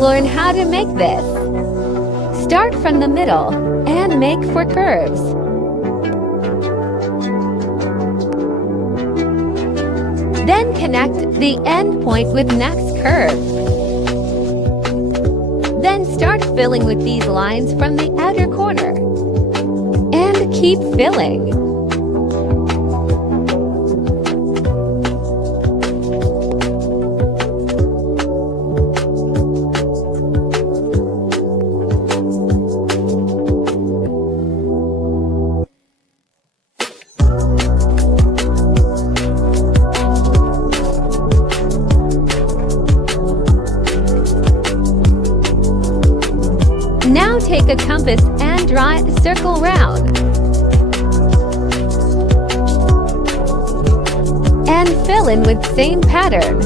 learn how to make this. Start from the middle and make 4 curves. Then connect the end point with next curve. Then start filling with these lines from the outer corner. And keep filling. Now take a compass and draw a circle round. And fill in with same pattern.